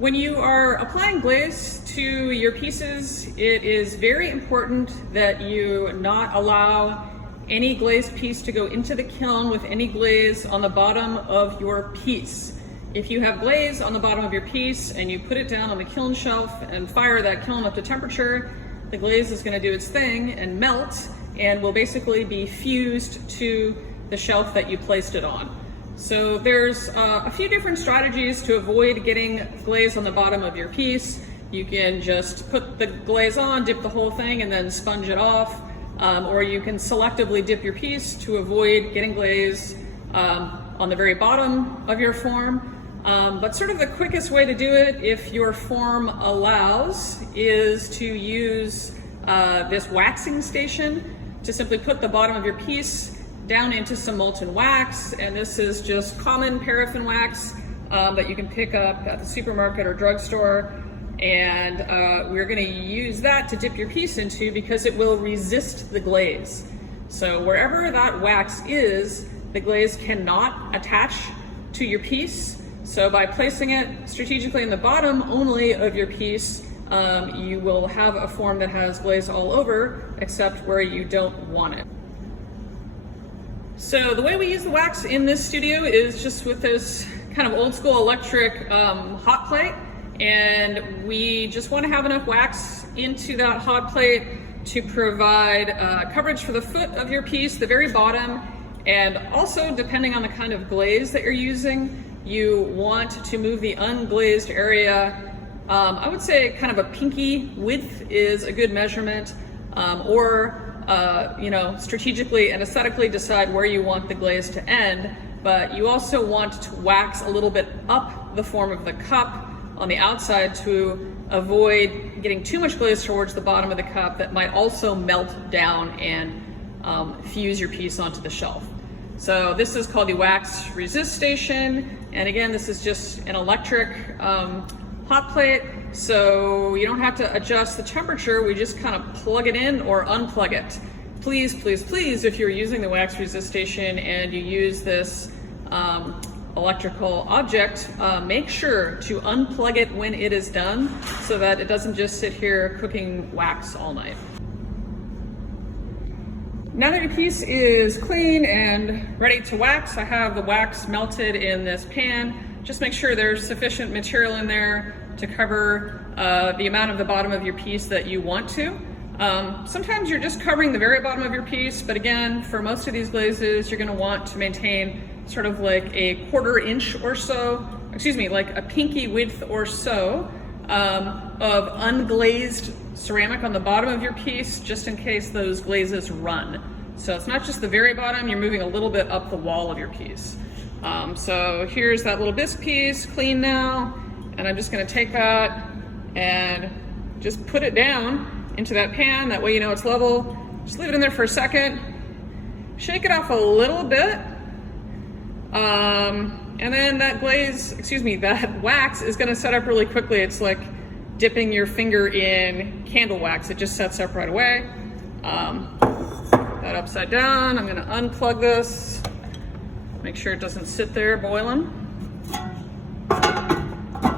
When you are applying glaze to your pieces, it is very important that you not allow any glazed piece to go into the kiln with any glaze on the bottom of your piece. If you have glaze on the bottom of your piece and you put it down on the kiln shelf and fire that kiln up to temperature, the glaze is going to do its thing and melt and will basically be fused to the shelf that you placed it on. So there's a few different strategies to avoid getting glaze on the bottom of your piece. You can just put the glaze on, dip the whole thing, and then sponge it off. Or you can selectively dip your piece to avoid getting glaze on the very bottom of your form. But sort of the quickest way to do it, if your form allows, is to use this waxing station to simply put the bottom of your piece down into some molten wax, and this is just common paraffin wax that you can pick up at the supermarket or drugstore, and we're going to use that to dip your piece into because it will resist the glaze. So wherever that wax is, the glaze cannot attach to your piece. So by placing it strategically in the bottom only of your piece, you will have a form that has glaze all over except where you don't want it. So the way we use the wax in this studio is just with this kind of old school electric hot plate, and we just want to have enough wax into that hot plate to provide coverage for the foot of your piece, the very bottom, and also depending on the kind of glaze that you're using, you want to move the unglazed area. I would say kind of a pinky width is a good measurement, or strategically and aesthetically decide where you want the glaze to end, but you also want to wax a little bit up the form of the cup on the outside to avoid getting too much glaze towards the bottom of the cup that might also melt down and fuse your piece onto the shelf. So this is called the wax resist station, and again, this is just an electric hot plate, so you don't have to adjust the temperature. We just kind of plug it in or unplug it. Please, please, please, if you're using the wax resist station and you use this electrical object, make sure to unplug it when it is done so that it doesn't just sit here cooking wax all night. Now that your piece is clean and ready to wax, I have the wax melted in this pan. Just make sure there's sufficient material in there to cover the amount of the bottom of your piece that you want to. Sometimes you're just covering the very bottom of your piece, but again, for most of these glazes, you're going to want to maintain sort of like a 1/4 inch or so, like a pinky width or so of unglazed ceramic on the bottom of your piece, just in case those glazes run. So it's not just the very bottom, you're moving a little bit up the wall of your piece. So here's that little bisque piece, clean now, and I'm just going to take that and just put it down into that pan. That way you know it's level. Just leave it in there for a second, shake it off a little bit, and then that that wax is going to set up really quickly. It's like dipping your finger in candle wax. It just sets up right away. That upside down. I'm going to unplug this, make sure it doesn't sit there boiling.